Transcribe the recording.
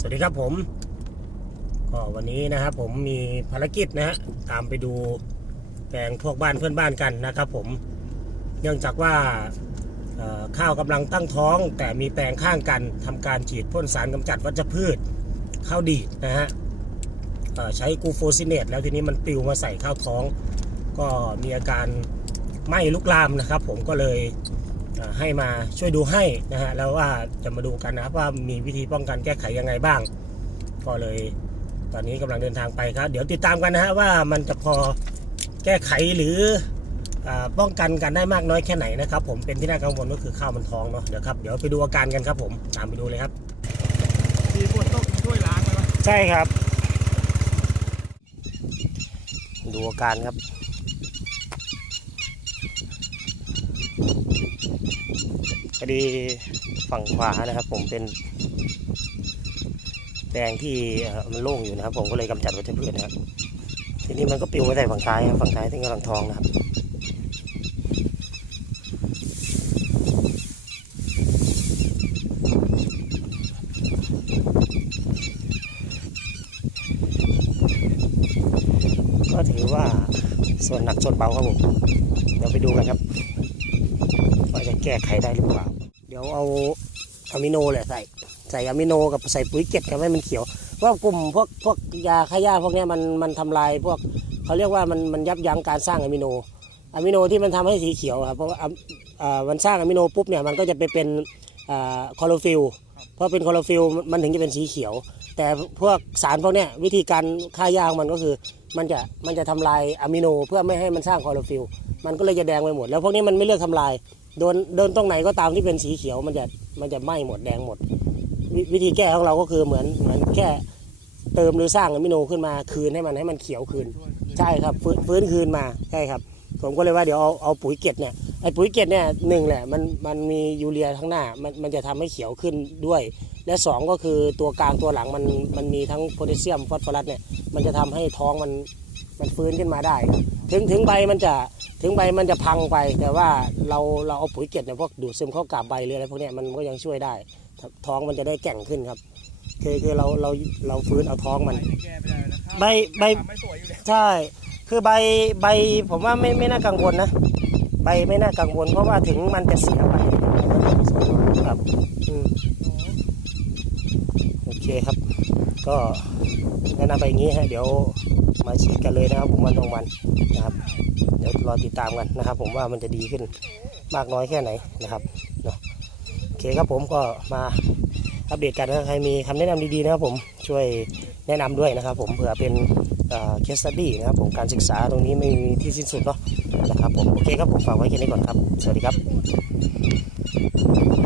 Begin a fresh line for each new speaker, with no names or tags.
สวัสดีครับผม ก็วันนี้นะครับผมมีภารกิจนะฮะตามไปดูแปลงพวกบ้านเพื่อนบ้านกันนะครับผม เนื่องจากว่าข้าวกำลังตั้งท้อง แต่มีแปลงข้างกันทำการฉีดพ่นสารกำจัดวัชพืชข้าวดีดนะฮะใช้กูโฟซิเนตแล้วทีนี้มันปลิวมาใส่ข้าวท้อง ก็มีอาการไหม้ลุกลามนะครับ ผมก็เลย ให้มาช่วยดูให้นะฮะแล้วว่าจะมาดูกันนะครับว่ามีวิธีป้องกันแก้ไขยังไงบ้าง ก็เลย ตอนนี้กำลังเดินทางไปครับ เดี๋ยวติดตามกันนะฮะว่ามันจะพอแก้ไขหรืออาป้องกันกันได้มากน้อยแค่ไหนนะครับ ผมเป็นที่น่ากังวลก็คือข้าวมันท้องเนาะเดี๋ยวครับเดี๋ยวไปดูอาการกันครับ ผมตามไปดูเลยครับ
มีฝนตกมาช่วยล้างไหมวะ
ใช่ครับ ดูอาการครับ พอดีฝั่งขวานะครับ ผมเป็นแปลงที่มันโล่งอยู่นะครับ ผมก็เลยกำจัดวัชพืชนะครับ ทีนี้มันก็ปิวไปใส่ฝั่งซ้ายครับฝั่งซ้ายที่กำลังทองนะครับก็ถือว่าส่วนหนักส่วนเบาครับผม เดี๋ยวไปดูกันครับ ว่าจะแก้ไขได้หรือเปล่า ดี๋ยวเอาอะมิโนแหละใส่ใส่อะมิโนกับใส่ปุ๋ยเก็ดครับให้มันเขียวเพราะกลุ่มพวกพวกยาฆ่าหญ้าพวกนี้มันมันทำลายพวกเขาเรียกว่ามันมันยับยั้งการสร้างอะมิโนอะมิโนที่มันทำให้สีเขียวอะเพราะว่าอ่ามันสร้างอะมิโนปุ๊บเนี่ยมันก็จะไปเป็นคลอโรฟิลพอเป็นคลอโรฟิลมันถึงจะเป็นสีเขียว แต่พวกสารพวกนี้วิธีการฆ่าหญ้าของมันก็คือมันจะมันจะทำลายอะมิโนเพื่อไม่ให้มันสร้างคลอโรฟิลมันก็เลยจะแดงไปหมด แล้วพวกนี้มันไม่เลือกทำลาย โดนโดนตรงไหนก็ตามที่เป็นสีเขียวมันจะมันจะไหม้หมดแดงหมดววิธีแก้ของเราก็คือเหมือนเหมือนแค่เติมหรือสร้างอะมิโนขึ้นมาคืนให้มันให้มันเขียวคืน ใช่ครับฟื้นฟื้นคืนมาใช่ครับ ผมก็เลยว่าเดี๋ยวเอาเอาปุ๋ยเกล็ดเนี่ยไอ้ปุ๋ยเกล็ดเนี่ยหนึ่งแหละมันมันมียูเรียข้างหน้ามันมันจะทำให้เขียวขึ้นด้วย และสองก็คือตัวกลางตัวหลังมันมันมีทั้งโพแทสเซียมฟอสฟอรัสเนี่ยมันจะทำให้ท้องมัน มันฟื้นขึ้นมาได้ ถึงถึงใบมันจะถึงใบมันจะพังไป แต่ว่าเราเราเอาปุ๋ยเกล็ดเนี่ยพวกดูดซึมเข้ากับใบหรืออะไรพวกเนี้ยมันก็ยังช่วยได้ ท้องมันจะได้แกร่งขึ้นครับคือคือเราเราเราฟื้นเอาท้องมัน
ใบแก้ไม่ได้นะ
ใบใบ
ไม่สวยอยู่เลย
ใช่ คือใบใบผมว่าไม่ไม่น่ากังวลนะ ใบไม่น่ากังวล เพราะว่าถึงมันจะเสียไปครับอืมโอเคครับ ก็แนะนำไปอย่างนี้ฮะเดี๋ยวมาฉีดกันเลยนะครับผมวันตรงวันนะครับ เดี๋ยวรอติดตามกันนะครับ ผมว่ามันจะดีขึ้นมากน้อยแค่ไหนนะครับเนาะโอเคครับผมก็มาอัปเดตกันนะใครมีคำแนะนำดีๆนะครับผมช่วยแนะนำด้วยนะครับ ผมเผื่อเป็นเคสตัดดี้นะครับผมการศึกษาตรงนี้ไม่มีที่สิ้นสุดเนาะนะครับผมโอเคครับผมฝากไว้แค่นี้ก่อนครับ สวัสดีครับ